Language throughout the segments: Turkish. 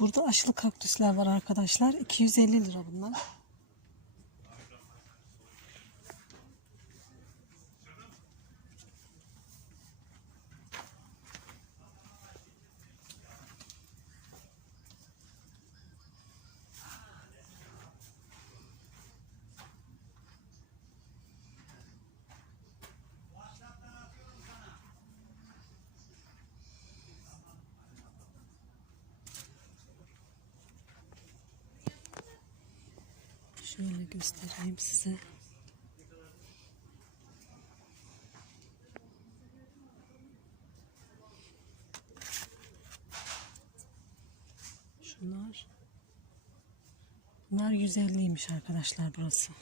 Burada aşılı kaktüsler var arkadaşlar. 250 lira bunlar. Şöyle göstereyim size. Şunlar Bunlar 150'ymiş arkadaşlar burası.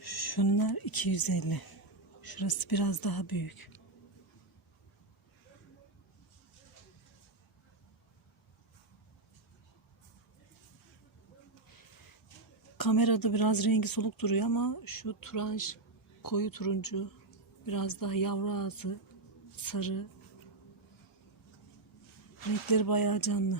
Şunlar 250. Şurası biraz daha büyük. Kamerada biraz rengi soluk duruyor ama şu turanj koyu turuncu biraz daha yavru ağzı sarı renkleri bayağı canlı.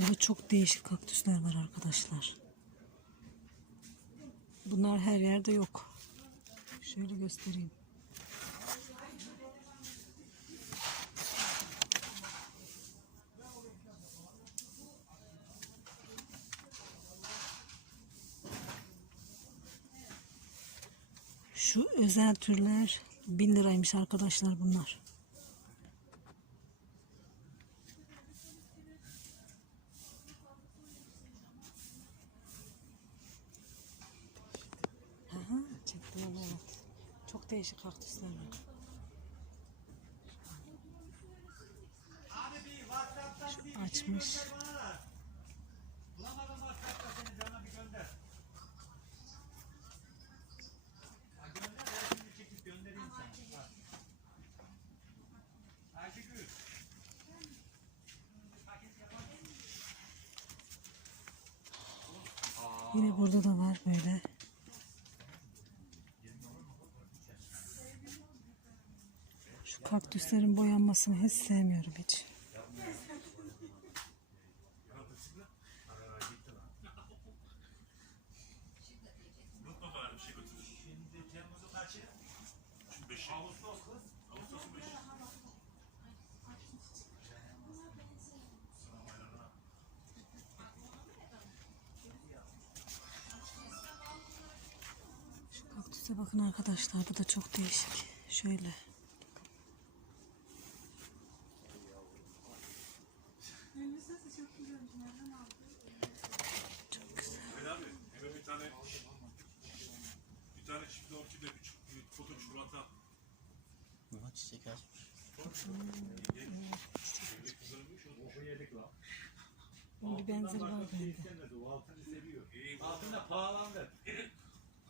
Burada çok değişik kaktüsler var arkadaşlar. Bunlar her yerde yok. Şöyle göstereyim. Şu özel türler 1000 liraymış arkadaşlar bunlar. Aha, çektim onu evet. Değişik kaktüsler var. Şu açmış. Yine burada da var böyle. Kaktüslerin boyanmasını hiç sevmiyorum hiç. Bakın arkadaşlar bu da çok değişik. Şöyle. Çok güzel. Ben abi eve bir tane bir tane çiftli orkide bir çift- bir kutu çikolata Aha çiçek açmış. Bunun bir benzeri var bende. Altında pahalandı.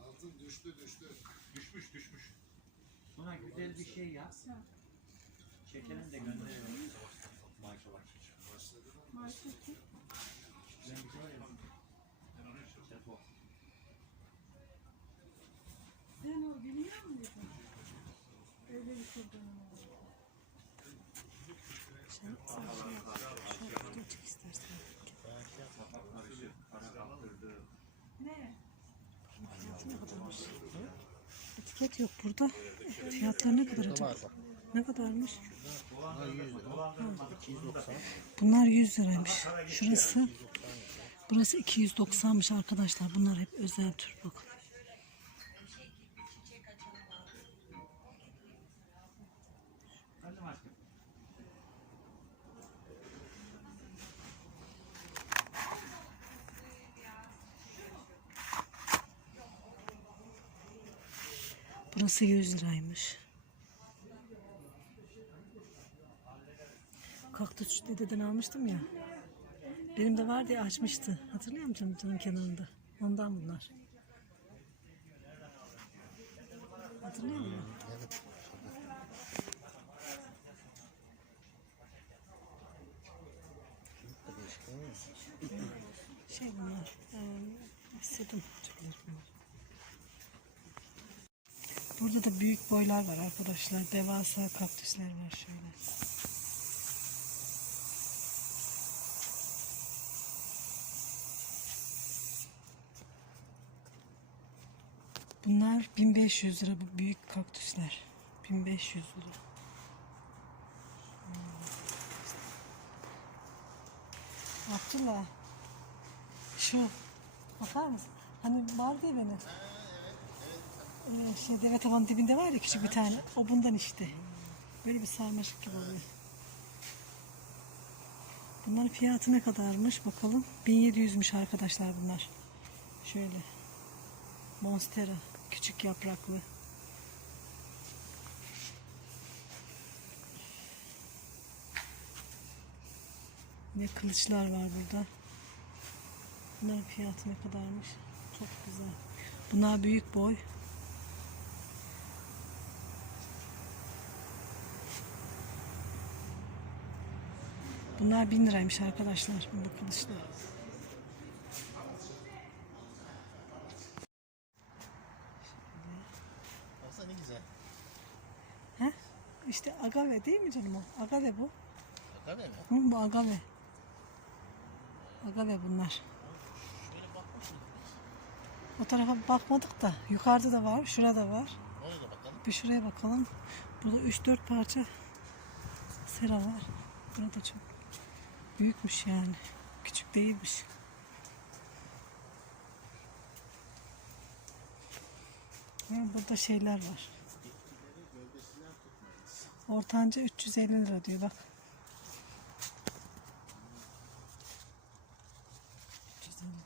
Altın düştü düştü. düşmüş düşmüş. Buna güzel bir şey yap. Çekelim de gönderelim. Sen o biliyor muydun? Öyle bir şey Sen şöyle geçik istersen. Ne? Fiyatı ne kadarmış? Etiket yok burada. Fiyatlar ne kadar acaba? Ne kadarmış? Bunlar 100 lira. 290. Bunlar 100 liraymış. Şurası Burası 290'mış arkadaşlar. Bunlar hep özel tür bakın. Burası 100 liraymış. Kaktüs dededen almıştım ya. Benim de var diye açmıştı. Hatırlıyor musun camın kenarında? Ondan bunlar. Hatırlıyor musun? Evet. Şey bunlar. E, istedim. Çocuklar bunlar. Burada da büyük boylar var arkadaşlar. Devasa kaktüsler var şöyle. Bunlar 1500 lira bu büyük kaktüsler. 1500 lira. Hmm. Abdullah. Şu. Bakar mısın? Hani vardı ya benim. Ee, şey deve tavan dibinde var ya küçük bir tane. O bundan işte. Böyle bir sarmaşık gibi oluyor. Bunların fiyatı ne kadarmış bakalım. 1700'müş arkadaşlar bunlar. Şöyle. Monstera. Küçük yapraklı. Ne kılıçlar var burada. Bunların fiyatı ne kadarmış? Çok güzel. Bunlar büyük boy. Bunlar 1000 liraymış arkadaşlar. Bu kılıçlar. Baksana ne güzel. He? İşte agave değil mi canım o? Agave bu. Tabii mi? Hı, bu agave. Agave bunlar. O tarafa bakmadık da yukarıda da var, şurada var. Oraya da bakalım. Bir şuraya bakalım. Burada 3-4 parça sera var. Burada çok büyükmüş yani. Küçük değilmiş. Burada şeyler var. Ortanca 350 lira diyor bak. 350 diyor.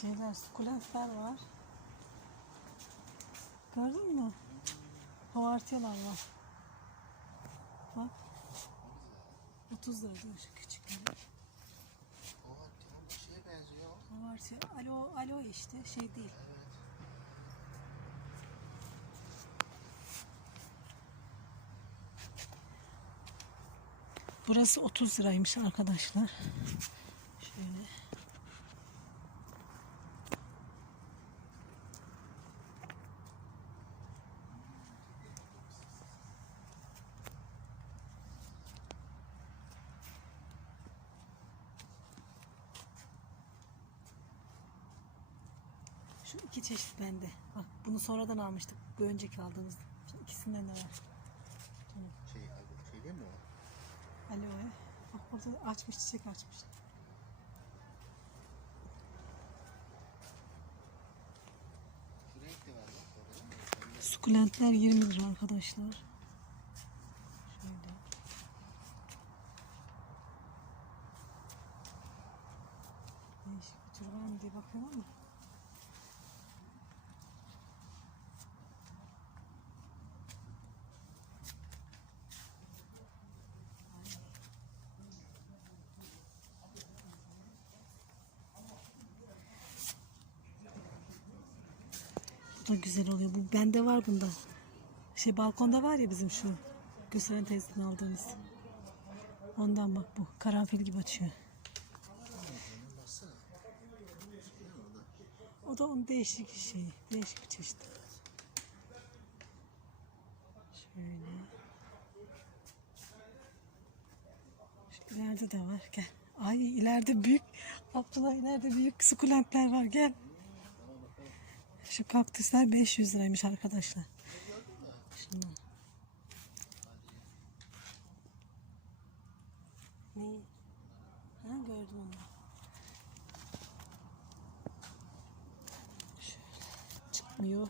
Şeyler, sukulentler var. Gördün mü? Havartiyalar var. Bak. 30 lira diyor şu küçükleri. Oha tam bir şeye benziyor. Havartiya. Alo, alo işte şey değil. Burası 30 liraymış arkadaşlar. Şöyle. Şu iki çeşit bende. Bak bunu sonradan almıştık. Bu önceki aldığımız. Şu ikisinden de var. Şey, şey değil mi o? Aloe. Bak orada açmış çiçek açmış. Sukulentler 20 lira arkadaşlar. Şöyle. Değişik bir tür var mı diye bakıyorum ama. Bu da güzel oluyor. Bu bende var bunda. Şey balkonda var ya bizim şu Gülseren teyzeden aldığımız. Ondan bak bu. Karanfil gibi açıyor. O da onun değişik şey. Değişik bir çeşit. Şöyle. Şu ileride de var. Gel. Ay ileride büyük. Abdullah ileride büyük sukulentler var. Gel. Şu kaktüsler 500 liraymış arkadaşlar. Şunlar. Ne? Ha gördüm onu. Şöyle çıkmıyor.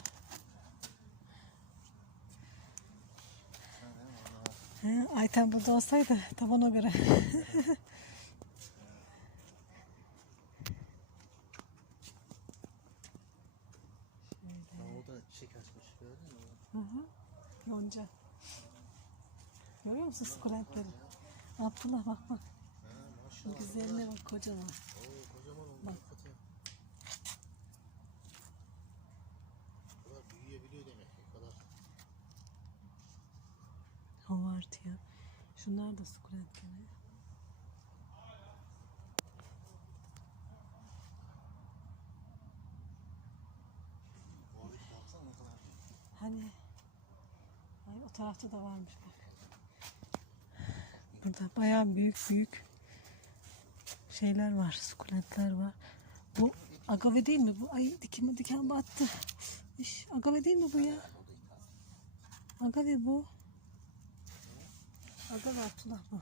He, Ayten burada olsaydı tam ona göre. Ha, o da çiçek açmış gördün mü? Hı hı. Yonca. Görüyor musun sukulentleri? Abdullah bak bak. Ha. Güzeline bak kocaman. Oo kocaman oldu. Bak. hakikaten. Bu kadar büyüyebiliyor Biliyor demek ki kadar. Havartiya. Şunlar da sukulent gene. Oradaki baksana ne kadar. Hani ay o tarafta da varmış bak. Burada bayağı büyük büyük şeyler var, sukulentler var. Bu agave değil mi bu? Ay diken diken battı. İş, agave değil mi bu ya? Agave bu. Agave Abdullah bu.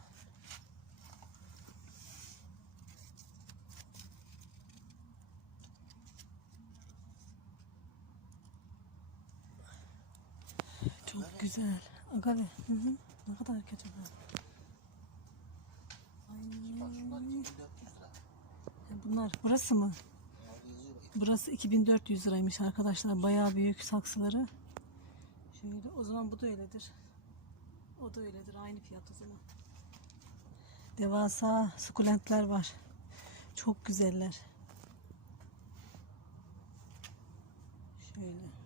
Güzel. Agave. Hı hı. Ne kadar kötü bu. Bak Ay. şunlar 2400 lira. Bunlar burası mı? Burası 2400 liraymış arkadaşlar. Bayağı büyük saksıları. Şöyle o zaman bu da öyledir. O da öyledir. Aynı fiyat o zaman. Devasa sukulentler var. Çok güzeller. Şöyle.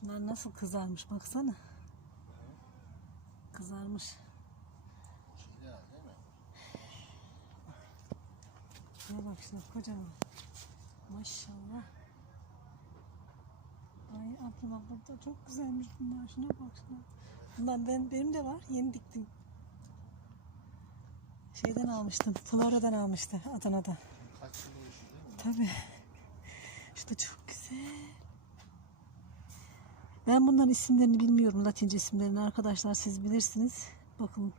Şunlar nasıl kızarmış baksana. Kızarmış. Şuna bak şuna kocaman. Maşallah. Ay abla burada çok güzelmiş bunlar. Şuna bak şuna. Bundan ben, benim de var. Yeni diktim. Şeyden almıştım. Flora'dan almıştı Adana'da. Kaç yıl? Tabii. Şu da çok güzel. Ben bunların isimlerini bilmiyorum. Latince isimlerini arkadaşlar siz bilirsiniz. Bakın.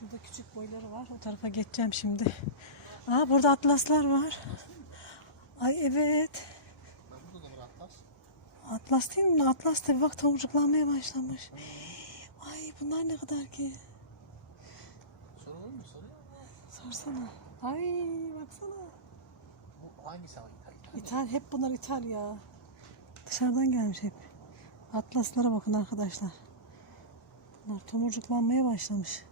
Şurada küçük boyları var. O tarafa geçeceğim şimdi. Aa burada atlaslar var. Ay evet. Atlas değil mi? Atlas tabii bak tomurcuklanmaya başlamış. Ay bunlar ne kadar ki? Sorulur mu? Soruyor mu? Sorsana. Ay baksana. Bu hangisi ama İtalya? İtalya. Hep bunlar ithal ya. Dışarıdan gelmiş hep. Atlaslara bakın arkadaşlar. Bunlar tomurcuklanmaya başlamış.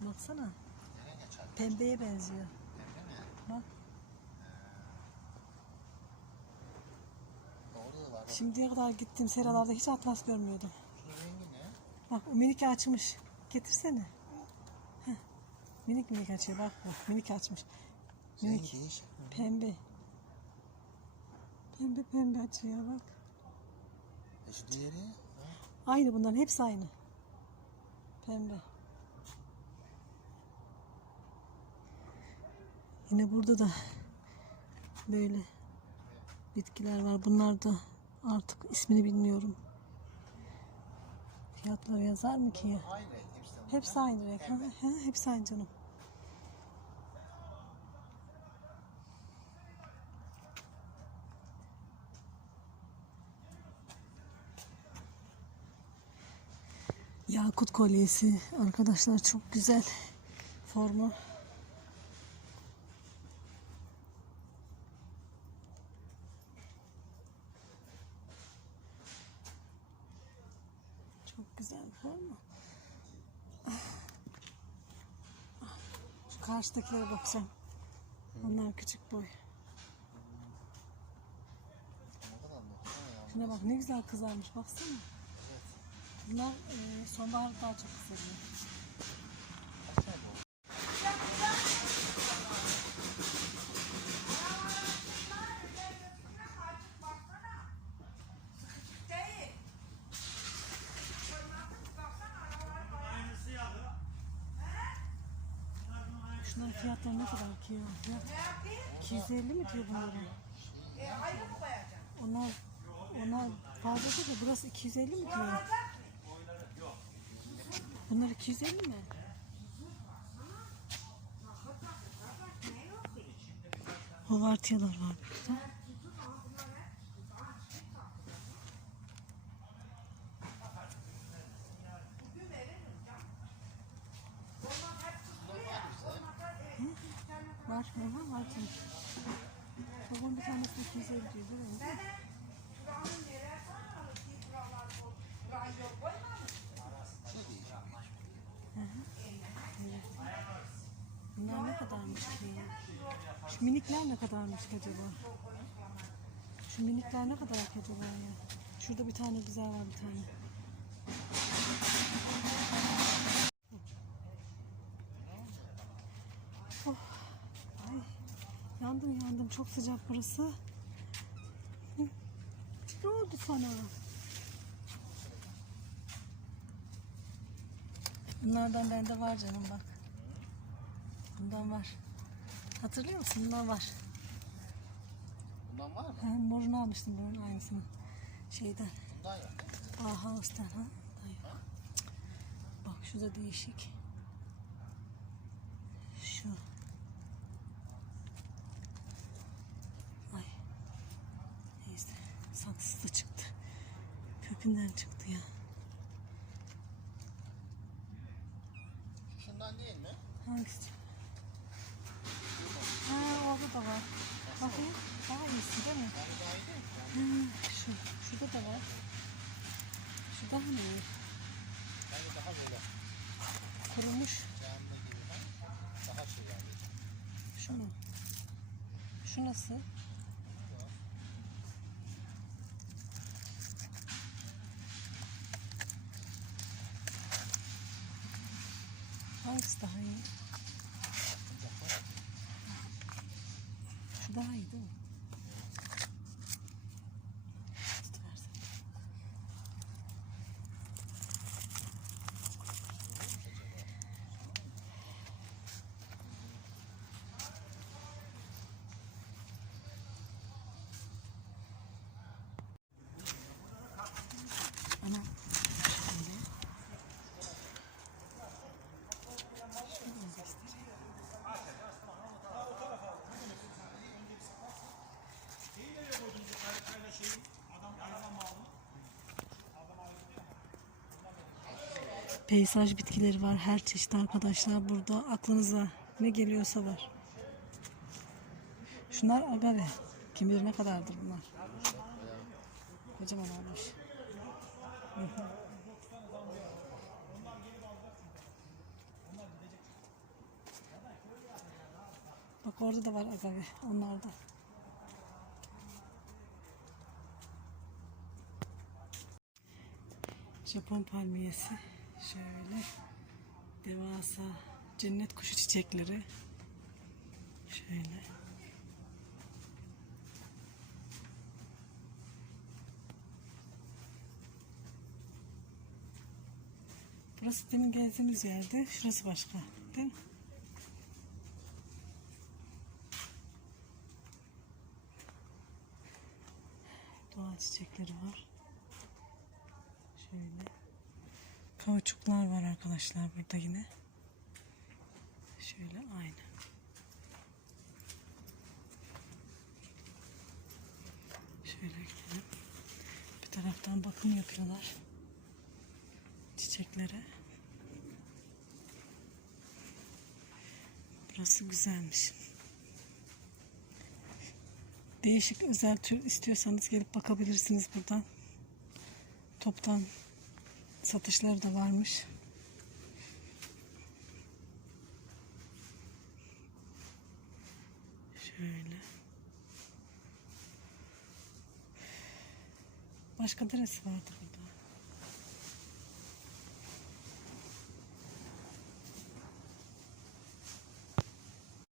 Baksana. Pembeye benziyor. Pembe mi? Bak. Orada da var. Şimdiye kadar gittiğim seralarda hiç atlas görmüyordum. Şunun rengi ne? Bak minik açmış. Getirsene. Minik minik açıyor bak bu. Minik açmış. Minik. Pembe. Pembe pembe açıyor bak. E şu diğeri? Aynı bunların hepsi aynı. Pembe. Yine burada da böyle bitkiler var. Bunlar da artık ismini bilmiyorum. Fiyatları yazar mı ki ya? Aynı hepsi. aynı renk. Hepsi aynı canım. Yakut kolyesi arkadaşlar çok güzel formu. Çok güzel formu. Şu karşıdakilere bakacağım. Onlar küçük boy. Şuna bak ne güzel kızarmış baksana. Bunlar e, sonbahar daha çok bu? Şunların fiyatları ne kadar ki ya? Fiyat 250 mi diyor bunlara? Onlar, onlar fazla değil de burası 250 mi diyor? Bunlar 250 mi? Hovartiyalar var burada. Var, var, var. Babam bir tanesi 250 diyor. Ben Bunlar ne kadarmış ki? Şu minikler ne kadarmış acaba? Şu minikler ne kadar ki acaba ya? Şurada bir tane güzel var bir tane. Oh. Ay. Yandım yandım. Çok sıcak burası. Ne oldu sana? Bunlardan bende var canım bak. Bundan var. Hatırlıyor musun? Bundan var. Bundan var mı? Ha, morunu almıştım bunun aynısını. Şeyden. Bundan yok. Aha House'tan ha. Da yok. Bak şu da değişik. Şu. Ay. Neyse. Saksısı da çıktı. Kökünden çıktı ya. Şundan değil mi? Hangisi? Ha orada da var. Bakayım. Daha iyisi değil mi? Hı, şu. Şurada da var. Şu daha mı iyi? Kurumuş. Şu mu? Şu nasıl? Hangisi daha iyi? Şu daha iyi değil mi? Tutuversene. Ana. Şöyle. Şunu göstereyim. Peyzaj bitkileri var her çeşit arkadaşlar burada aklınıza ne geliyorsa var. Şunlar agave. Kim bilir ne kadardır bunlar. Kocaman olmuş. Bak orada da var agave. Onlarda. Japon palmiyesi. Şöyle. Devasa. Cennet kuşu çiçekleri. Şöyle. Burası demin gezdiğimiz yerde. Şurası başka. Değil mi? Doğa çiçekleri var. Şöyle. Kauçuklar var arkadaşlar burada yine. Şöyle aynı. Şöyle gidelim. Bir taraftan bakım yapıyorlar çiçeklere. Burası güzelmiş. Değişik özel tür istiyorsanız gelip bakabilirsiniz buradan. Toptan satışları da varmış. Şöyle. Başka neresi vardı burada?